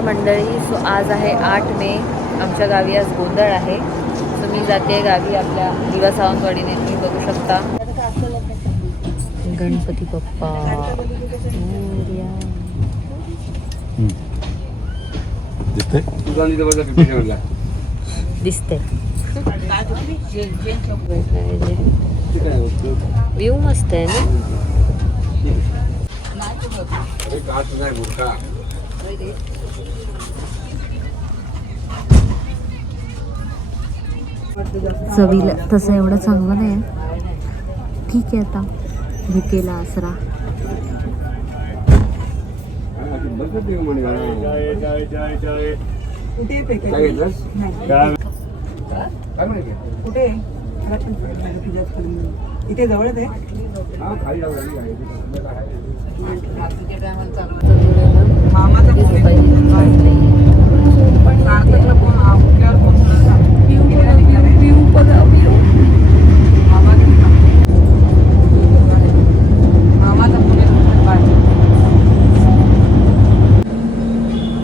नमस्कार मंडळी. सो आज आहे 8 मे. आमच्या गावी आज गोंधळ आहे. सो मी जाते गावी आपल्या दिवा सावंतवाडीने. तुम्ही बघू शकता गणपती बाप्पा दिसते. व्ह्यू मस्त आहे ना. चवीला तसं एवढं चांगलं नाही. ठीक आहे, आता भुकेला आसरा. कुठे इथे जवळच आहे.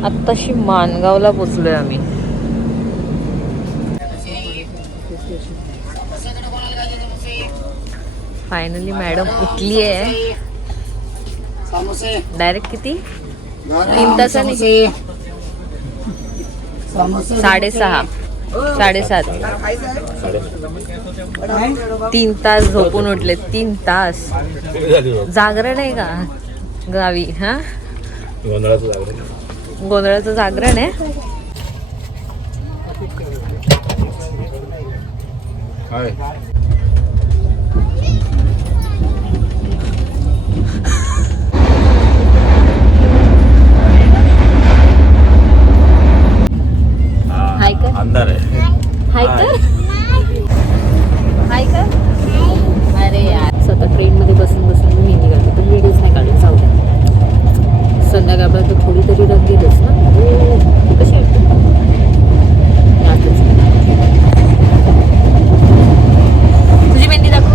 आत्ताशी मानगावला पोचलोय आम्ही. फायनली मॅडम उठली आहे. डायरेक्ट किती 3 तासांनी 6:30 7:30 3 तास झोपून उठले. 3 तास जागरण आहे का गावी? हा, गोंधळाचं जागरण आहे. हाय कर. अंधार आहे. हाय कर. हाय कर. अरे यार, स्वतः ट्रेन मध्ये बसून बसून मी निघालो पण व्हिडिओज नाही काढले. जाऊ दे, संध्याकाळपर्यंत थोडी तरी रंगीलच ना. कशी वाटते? तुझी मेहंदी दाखव.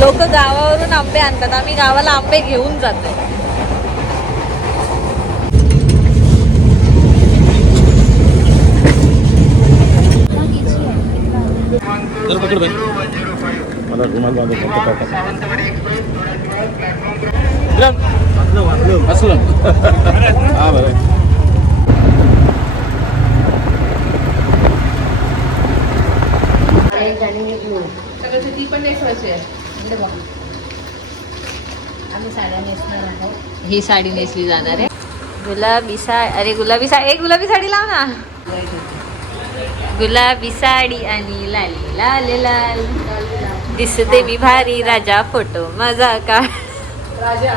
लोक गावावरून आंबे आणतात, आम्ही गावाला आंबे घेऊन जातोय. मला रुमाल बांधून असलं. हा बरं. ती पण नेसवायची आहे. ही साडी नेसली जाणार आहे. गुलाबी साडी. अरे गुलाबी साडी, एक गुलाबी साडी लाव ना. गुलाबी साडी आणि लाली लाल लाल दिसते मी भारी. राजा फोटो माझा का. राजा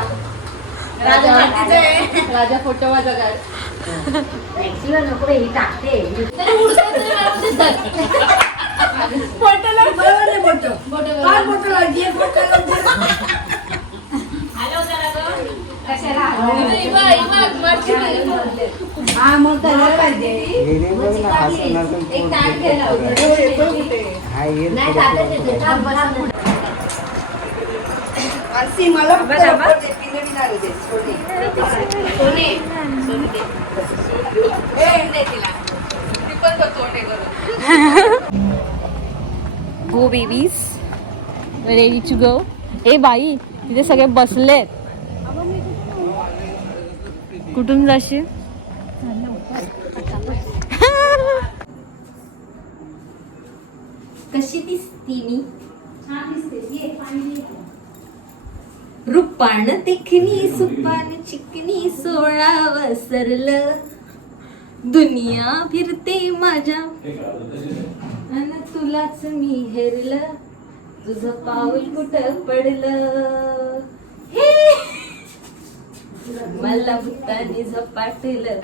राजा फोटो माझा काय. Go babies, ready to go. ए बाई, तिथे सगळे बसलेत. कुठून जाशील? कशी दिसती मी? रूपान देखणी सुपान चिकनी 16 वसरलं. दुनिया फिरते माझ्या अन तुलाच मी हेरलं. तुझं पाऊल कुठं पडलं हे मला भूतानी झपाटलं.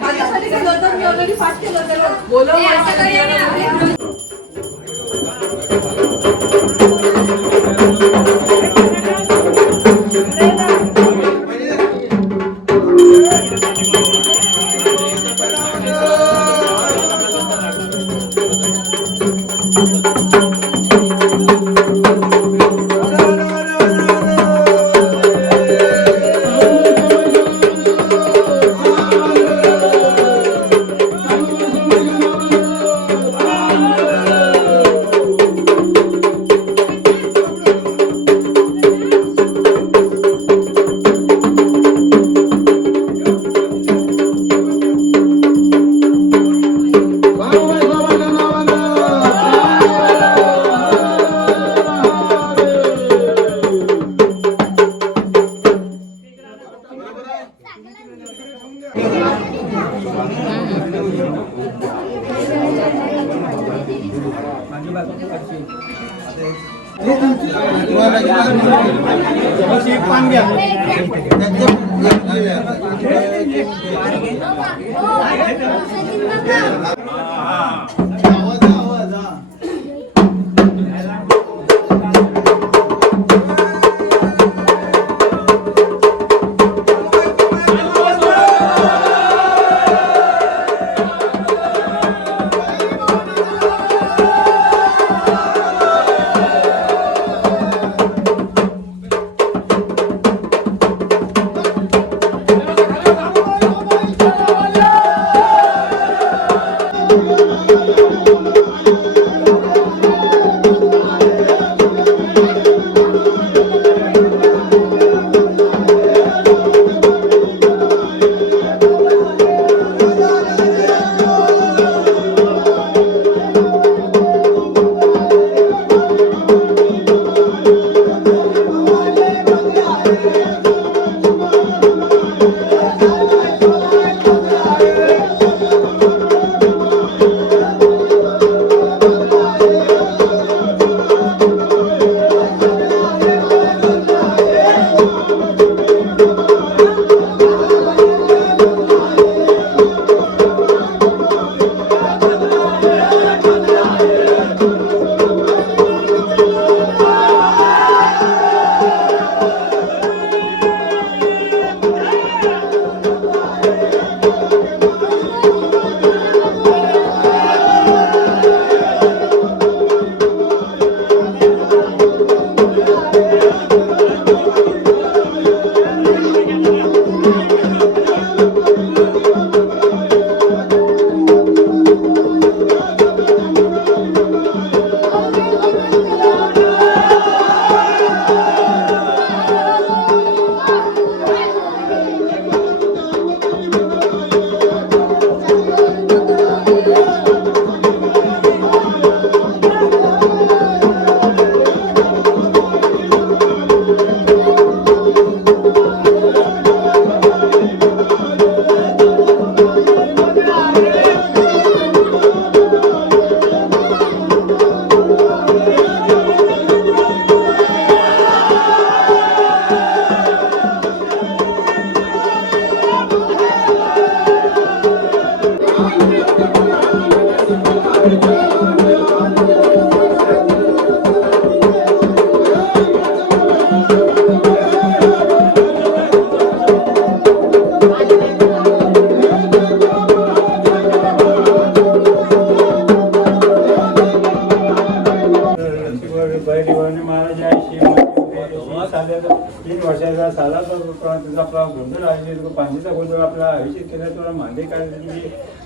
तीन वर्षाचा सालाचा तुझा आपला गोंधळ आहे पाणीचा गोंधळ आपला आयुष्यात केला तुला मांडे काय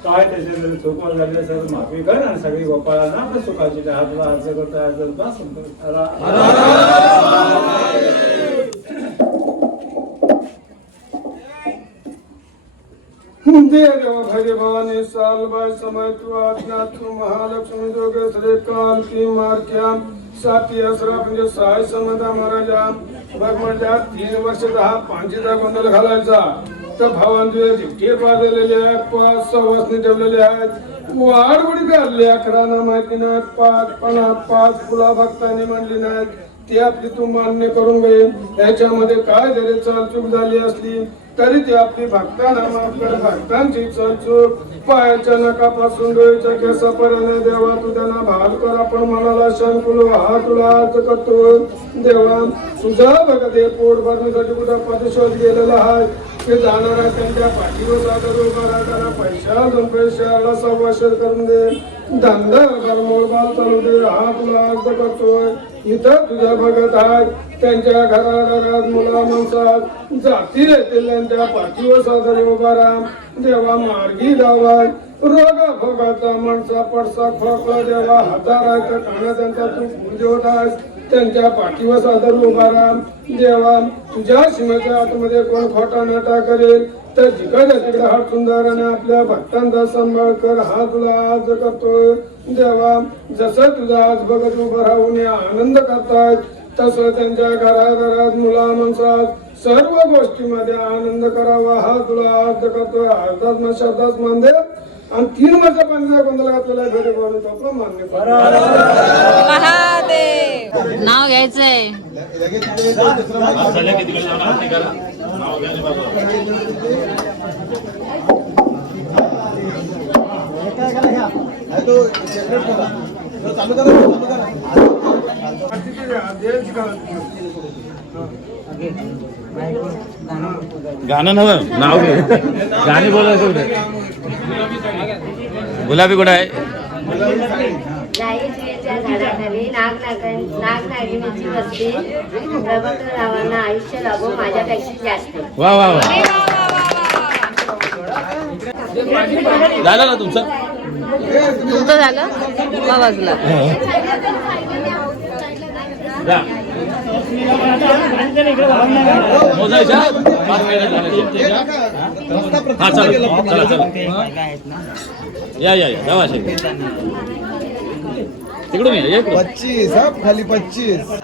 काय त्याच्यात चोखवळ झाली असेल माफी कर आणि सगळी गोपाळांना आपल्या सुखाची हातला अर्ज करता अर्ज बस देव भजे भवानी साल बाय समय तू आज्ञा तू महालक्ष्मी जोगे श्री काल की मार्क्या साती असरा म्हणजे सहाय समता महाराजा बघ म्हणजे 3 वर्षाचा हा पांचीचा गोंधळ घालायचा तर भावांचे झिपके वाजलेले आहेत 5 सवासनी ठेवलेले आहेत वाढवडी काढली 11 ना माहिती नाही 5 फुला भक्तांनी म्हणली नाहीत ती आपली तू मान्य करून घे याच्यामध्ये काय जरी चालचूक झाली असली तरी ती आपली भक्तांना माफ कर भक्तांची चालचूक पायाच्या नकापासून डोळ्याच्या केसापर्यंत देवा तू त्यांना भाल कर आपण मनाला शांकुल हा तुला अर्ज करतो देवा तुझा बघा ते पोट भरण्यासाठी कुठं पदशोध गेलेला आहे ते जाणारा त्यांच्या पाठीवर सादर उभा राहताना पैशाला सव्वाशेर करून दे धंदा मोलबाल चालू दे हा तुला अर्ज करतोय इथं तुझ्या बघत आहे त्यांच्या घराघरात मुला माणसात जाती येतील त्यांच्या पाठीवर सादर उभा राहा देवा मार्गी गावा रोगा भोगाचा माणसा पडसा खोकला देवा हजार आहे तर काना त्यांचा तू पूजवत आहेस त्यांच्या पाठीवर सादर उभा राहा देवा तुझ्या सीमेच्या आतमध्ये कोण खोटा नाटा करेल तर जिकडे तिकडे हात सुंदर आणि आपल्या भक्तांचा सांभाळ कर हा तुला आज करतोय देवा जसं तुझा आज बघत उभं राहून या आनंद करतायत तसं त्यांच्या घराघरात मुला माणसात सर्व गोष्टीमध्ये आनंद करावा हा तुला आज करतोय अर्धाच शब्दाच मान दे आणि 3 वर्षापर्यंत गोंधळ घातलेला घरी भावाने तो आपला मान्य करा. महादेव नाव घ्यायचंय. गाणं नव्हतं नाव घे. गाणी बोलायचं कुठे. गुलाबी कुठं आहे. जाईच्या झाडाखाली नागनागिनीची वस्ती. प्रभुरावांना आयुष्य लाभो माझ्यापेक्षा जास्त. वा वा वा झालं ना तुमचं. तुमचं झालं बाजूला. जा. मोजायच्या? 5 मिनिटं झाले. हा चला चला या जावा तिकडून या 25 खाली 25.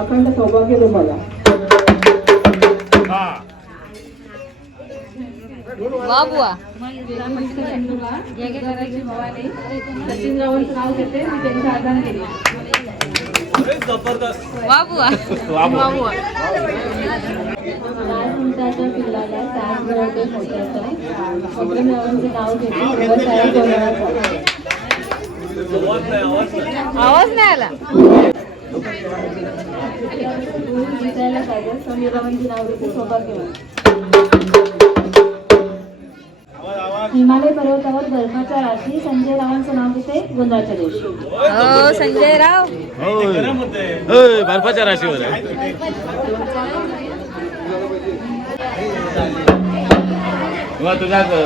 अखंड सौभाग्य दे मला. वा बुवा. सचिनरावांचं नाव घेते मी त्यांच्या आदान केले. वा बुवा. वा बुवा. राजहंसाच्या पिल्लाला सात मिळवते मोठ्याचं. सचिनरावांचं नाव घेते व्यवसायात बोलण्याचा. आवाज नाही आला. दिसायला पाहिजे. समीरावांचे नाव घेते सौभाग्यवान. हिमालय पर्वतावर बर्फाच्या राशी. संजय रावांचं नाव घेते गोंधळाच्या दिवशी. हो संजय राव. बर्फाच्या राशीवर आहे.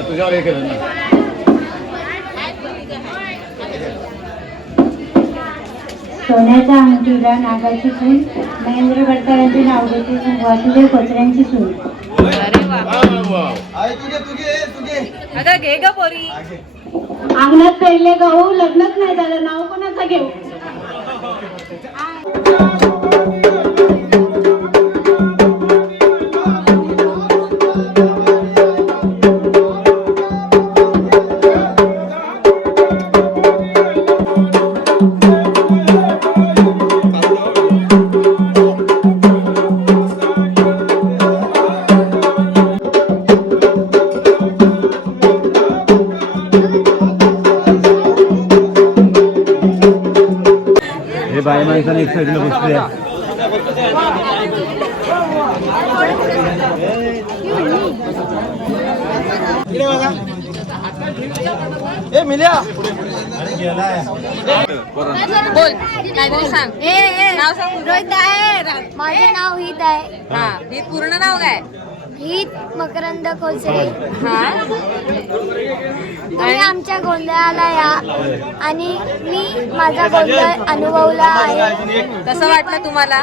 तुझ्यावर हे केलं ना. सोन्याच्या अंगठीला नागाची सून. महेंद्र गडकरांचे नाव घेते वासुदेव कोचऱ्यांची सून. अरे वा. अगं घे ग पोरी. अंगणात पेरले गहू. लग्नच नाही झालं. नाव कोणाचं घेऊ. बाय माणसाने एक साईडला बसले. बोल काहीतरी सांग. नाव सांग. रोहित आहे. माझे नाव हित आहे. हा ही पूर्ण नाव काय. हित मकरंद खोचरे. हा तुम्ही आमच्या गोंधळाला या आणि मी माझा गोंधळ अनुभवला आहे. कसं वाटलं तुम्हाला.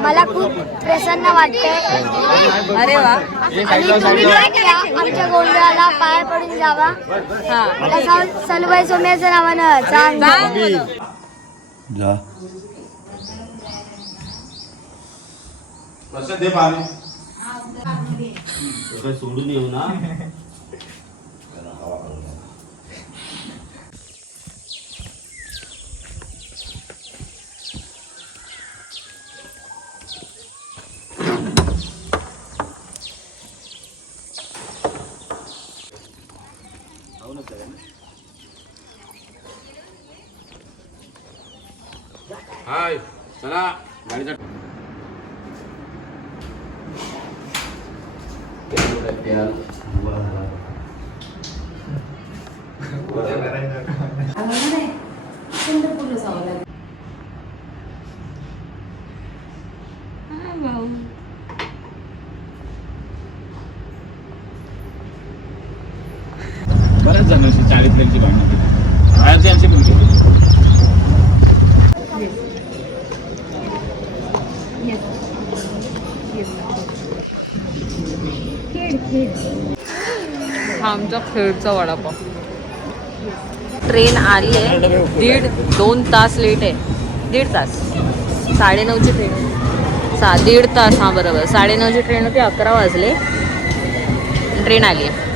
मला खूप प्रसन्न वाटते. अरे वा. आणि तुम्ही या आमच्या गोंधळाला पाय पडून जावा. हा सलवाई सोम्याच्या नावानं सांग. सांग बोलो. जा कसं दे पाणी. सोडून येऊ ना. हाय चला गाडीचा बरेच जण 40 लेखची भांडणं केली बाहेरचे आमचे पण केली. हा आमचा खेडचा वडापाव. ट्रेन आली आहे 1.5-2 तास लेट आहे. 1.5 तास 9:30ची ट्रेन 1.5 तास. हां बरोबर 9:30ची ट्रेन होती 11 वाजले ट्रेन आली आहे.